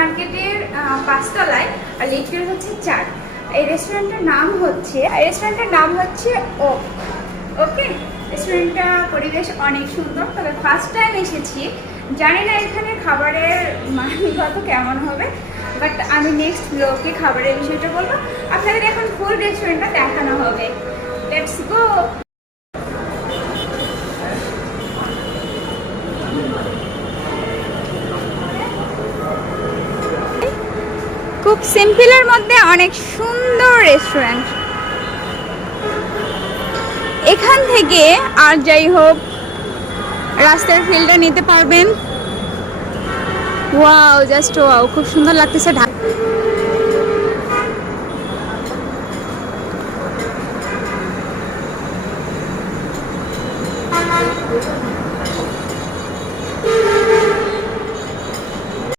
মার্কেটের 5 তলায়, আর লিফটের হচ্ছে 4। এই রেস্টুরেন্টের নাম হচ্ছে ওক। ওকে, রেস্টুরেন্টটা পরিবেশ অনেক সুন্দর, তবে ফার্স্ট টাইম এসেছি, জানি না এখানে খাবারের মানগত কেমন হবে, বাট আমি নেক্সট ব্লগে খাবারের বিষয়টা বলবো। আপনাদের এখন ফুল রেস্টুরেন্টটা দেখানো হবে। Let's go. খুব সিম্পলের মধ্যে অনেক সুন্দর রেস্টুরেন্ট। এখান থেকে আর যাই হোক রাস্তার ফিলটা নিতে পারবেন। ওয়াও, জাস্ট ওয়াও, খুব সুন্দর লাগতেছে।